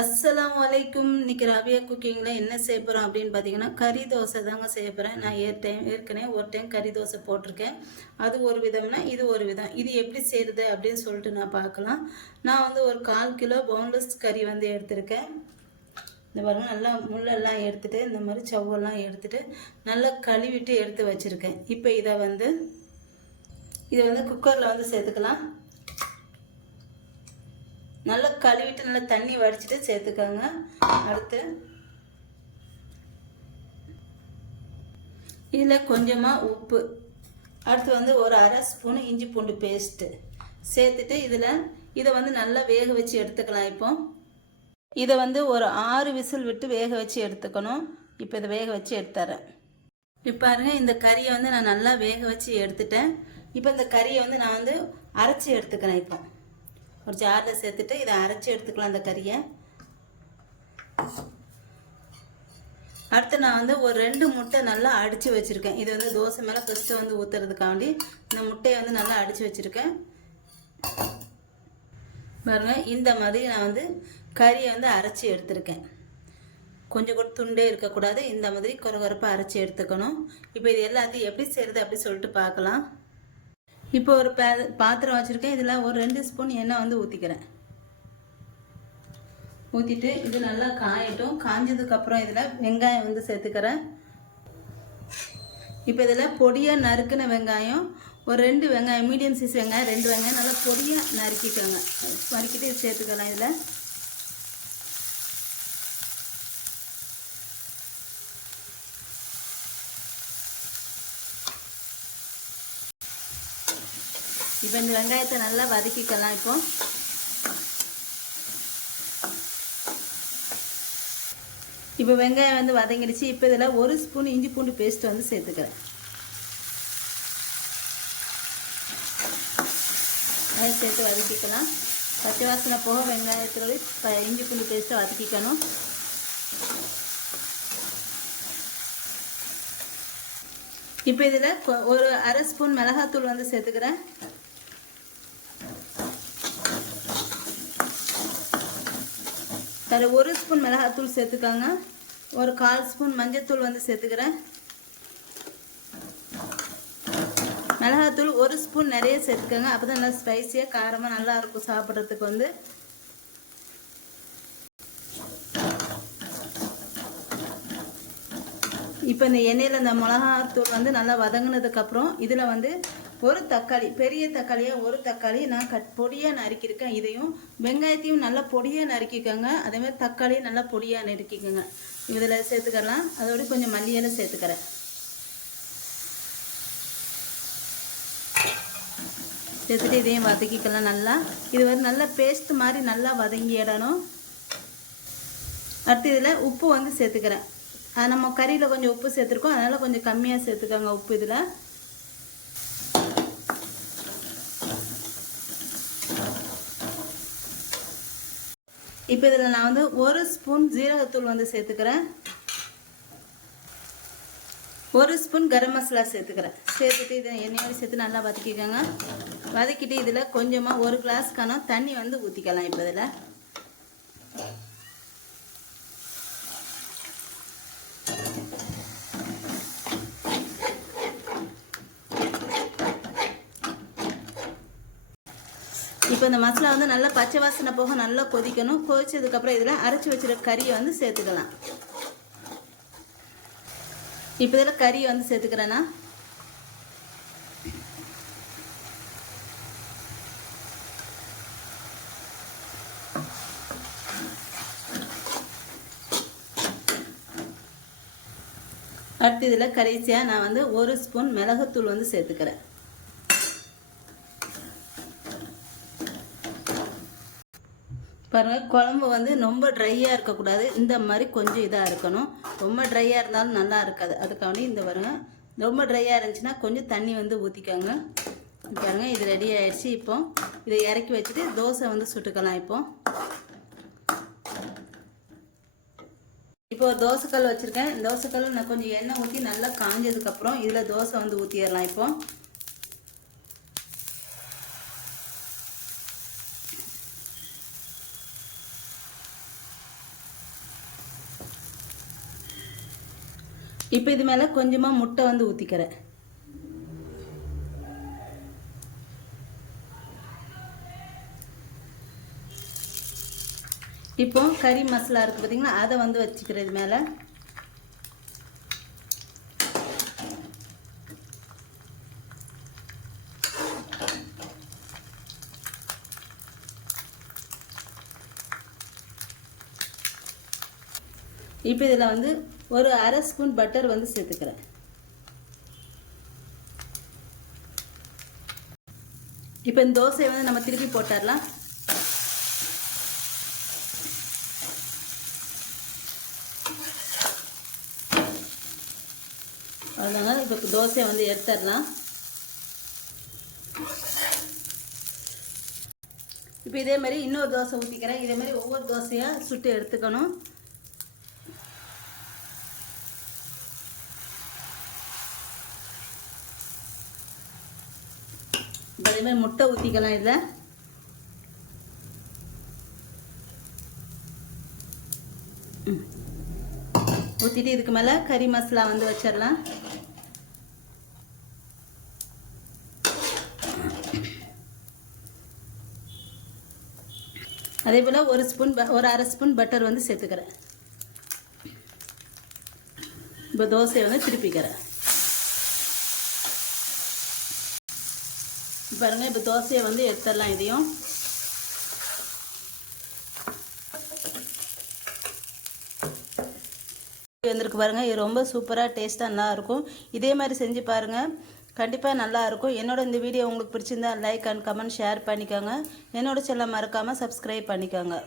அஸ்ஸலாமு அலைக்கும். இன்னைக்கு ராபியா குக்கிங்கில் என்ன செய்ய போகிறோம் அப்படின்னு பார்த்தீங்கன்னா, கறி தோசை தாங்க செய்ய போகிறேன். நான் ஏற்கனவே ஒரு டைம் கறி தோசை போட்டிருக்கேன். அது ஒரு விதம்னா இது ஒரு விதம். இது எப்படி செய்கிறது அப்படின்னு சொல்லிட்டு நான் பார்க்கலாம். நான் வந்து ஒரு 1/4 கிலோ போன்லெஸ் கறி வந்து எடுத்திருக்கேன். இந்த பாருங்க, நல்லா முள்ளெல்லாம் எடுத்துகிட்டு இந்த மாதிரி சவ்வெல்லாம் எடுத்துகிட்டு நல்லா கழுவிட்டு எடுத்து வச்சுருக்கேன். இப்போ இதை வந்து குக்கரில் வந்து சேர்த்துக்கலாம். நல்லா கழுவிட்டு நல்லா தண்ணி வடிச்சிட்டு சேர்த்துக்கோங்க. அடுத்து இதில் கொஞ்சமாக உப்பு, அடுத்து வந்து ஒரு 1/2 ஸ்பூன் இஞ்சி பூண்டு பேஸ்ட்டு சேர்த்துட்டு இதை வந்து நல்லா வேக வச்சு எடுத்துக்கலாம். இப்போ இதை வந்து ஒரு 6 விசில் விட்டு வேக வச்சு எடுத்துக்கணும். இப்போ இதை வேக வச்சு எடுத்துறேன். இப்போ பாருங்கள், இந்த கறியை வந்து நான் நல்லா வேக வச்சு எடுத்துட்டேன். இப்போ இந்த கறியை வந்து நான் வந்து அரைச்சி எடுத்துக்கிறேன். இப்போ ஒரு ஜாரில் சேர்த்துட்டு இதை அரைச்சி எடுத்துக்கலாம் அந்த கறியை. அடுத்து நான் வந்து ஒரு 2 முட்டை நல்லா அடித்து வச்சுருக்கேன். இது வந்து தோசை மேலே ஃபஸ்ட்டு வந்து ஊற்றுறதுக்காண்டி இந்த முட்டையை வந்து நல்லா அடித்து வச்சுருக்கேன். பாருங்கள், இந்த மாதிரி நான் வந்து கறியை வந்து அரைச்சி எடுத்துருக்கேன். கொஞ்சம் கூட துண்டே இருக்கக்கூடாது. இந்த மாதிரி கொரகொரப்பாக அரைச்சி எடுத்துக்கணும். இப்போ இது எல்லாத்தையும் எப்படி செய்கிறது அப்படி சொல்லிட்டு பார்க்கலாம். இப்போ ஒரு பாத்திரம் வச்சுருக்கேன். இதில் ஒரு 2 ஸ்பூன் எண்ணெய் வந்து ஊற்றிக்கிறேன். ஊற்றிட்டு இது நல்லா காயட்டும். காஞ்சதுக்கப்புறம் இதில் வெங்காயம் வந்து சேர்த்துக்கிறேன். இப்போ இதில் பொடியாக நறுக்கின வெங்காயம் ஒரு 2 வெங்காயம், மீடியம் சைஸ் வெங்காயம் 2 வெங்காயம் நல்லா பொடியாக நறுக்கிக்கோங்க. நறுக்கிட்டு இது சேர்த்துக்கலாம். இதில் இப்போ இந்த வெங்காயத்தை நல்லா வதக்கிக்கலாம். இப்போ வெங்காயம் வந்து வதங்கிடுச்சு. இப்போ இதில் 1 ஸ்பூன் இஞ்சி பூண்டு பேஸ்ட் வந்து சேர்த்துக்கிறேன். அதை சேர்த்து வதக்கிக்கலாம். பச்சை வாசனை போக வெங்காயத்தோட இஞ்சி பூண்டு பேஸ்ட்டை வதக்கிக்கணும். இப்போ இதில் ஒரு 1/2 ஸ்பூன் மிளகாத்தூள் வந்து சேர்த்துக்கிறேன். அதில் 1 ஸ்பூன் மிளகாத்தூள் சேர்த்துக்காங்க. ஒரு 1/4 ஸ்பூன் மஞ்சத்தூள் வந்து சேர்த்துக்கிறேன். மிளகாத்தூள் 1 ஸ்பூன் நிறைய சேர்த்துக்கோங்க. அப்போ தான் நல்லா ஸ்பைஸியாக காரமாக நல்லா இருக்கும் சாப்பிட்றதுக்கு வந்து. இப்போ இந்த எண்ணெயில் இந்த மிளகாத்தூள் வந்து நல்லா வதங்கினதுக்கப்புறம் இதில் வந்து ஒரு தக்காளி, பெரிய தக்காளியாக ஒரு தக்காளி நான் பொடியாக நறுக்கியிருக்கேன். இதையும் வெங்காயத்தையும் நல்லா பொடியாக நறுக்கிக்கோங்க. அதேமாதிரி தக்காளியும் நல்லா பொடியாக நறுக்கிக்கோங்க. இதில் சேர்த்துக்கலாம். அதோடு கொஞ்சம் மல்லியெல்லாம் சேர்த்துக்கிறேன். சேர்த்துட்டு இதையும் வதக்கிக்கலாம் நல்லா. இது வந்து நல்லா பேஸ்ட் மாதிரி நல்லா வதங்கிடணும். அடுத்து இதில் உப்பு வந்து சேர்த்துக்கிறேன். நம்ம கறியில் கொஞ்சம் உப்பு சேர்த்துருக்கோம், அதனால் கொஞ்சம் கம்மியாக சேர்த்துக்கோங்க உப்பு இதில். இப்போ இதில் நான் வந்து 1 ஸ்பூன் ஜீரகத்தூள் வந்து சேர்த்துக்கிறேன். 1 ஸ்பூன் கரம் மசாலா சேர்த்துக்கிறேன். சேர்த்துட்டு இதை எண்ணெயோடு சேர்த்து நல்லா வதக்கிக்கோங்க. வதக்கிட்டு இதில் கொஞ்சமாக 1 கிளாஸ்க்கான தண்ணி வந்து ஊற்றிக்கலாம். இப்போ இதில் இப்போ இந்த மசாலா வந்து நல்லா பச்சை வாசனை போக நல்லா கொதிக்கணும். கொதிச்சதுக்கப்புறம் இதில் அரைச்சி வச்சுருக்க கறியை வந்து சேர்த்துக்கலாம். இப்போ இதில் கறியை வந்து சேர்த்துக்கிறேன்னா அடுத்து இதில் கடைசியாக நான் வந்து 1 ஸ்பூன் மிளகுத்தூள் வந்து சேர்த்துக்கிறேன். பாருங்கள், குழம்பு வந்து ரொம்ப ட்ரையாக இருக்கக்கூடாது. இந்த மாதிரி கொஞ்சம் இதாக இருக்கணும். ரொம்ப ட்ரையாக இருந்தாலும் நல்லா இருக்காது. அதுக்காண்டி இந்த பாருங்கள், ரொம்ப ட்ரையாக இருந்துச்சுன்னா கொஞ்சம் தண்ணி வந்து ஊற்றிக்கோங்க. பாருங்கள், இது ரெடி ஆகிடுச்சு. இப்போ இதை இறக்கி வச்சுட்டு தோசை வந்து சுட்டுக்கலாம். இப்போ ஒரு தோசைக்கல் வச்சுருக்கேன். தோசைக்கல் நான் கொஞ்சம் எண்ணெய் ஊற்றி நல்லா காஞ்சதுக்கப்புறம் இதில் தோசை வந்து ஊற்றிடலாம். இப்போ இப்போ இது மேலே கொஞ்சமாக முட்டை வந்து ஊற்றிக்கிறேன். இப்போ கறி மசாலா இருக்குது பார்த்தீங்களா, அதை வந்து வச்சுக்கிறேன் இது மேலே. இப்போ இதில் வந்து ஒரு அரை ஸ்பூன் பட்டர் வந்து சேர்த்துக்கிறேன். இப்போ இந்த தோசையை வந்து நம்ம திருப்பி போட்டுடலாம். அவ்வளோதாங்க. இப்போ தோசையை வந்து எடுத்துடலாம். இப்போ இதே மாதிரி இன்னொரு தோசை ஊற்றிக்கிறேன். இதே மாதிரி ஒவ்வொரு தோசையாக சுட்டு எடுத்துக்கணும். அதே மாதிரி முட்டை ஊற்றிக்கலாம். இதில் ஊற்றிட்டு இதுக்கு மேலே கறி மசாலா வந்து வச்சிடலாம். அதே போல் ஒரு அரை ஸ்பூன் பட்டர் வந்து சேர்த்துக்கிறேன். இப்போ தோசையை வந்து திருப்பிக்கிறேன். பாருங்கள், இப்போ தோசையை வந்து எடுத்துடலாம். இதையும் வந்திருக்கு பாருங்கள். இது ரொம்ப சூப்பராக டேஸ்ட்டாக நல்லாயிருக்கும். இதே மாதிரி செஞ்சு பாருங்கள், கண்டிப்பாக நல்லாயிருக்கும். என்னோட இந்த வீடியோ உங்களுக்கு பிடிச்சிருந்தா லைக் அண்ட் கமெண்ட் ஷேர் பண்ணிக்கோங்க. என்னோட சேனலை மறக்காமல் சப்ஸ்கிரைப் பண்ணிக்கோங்க.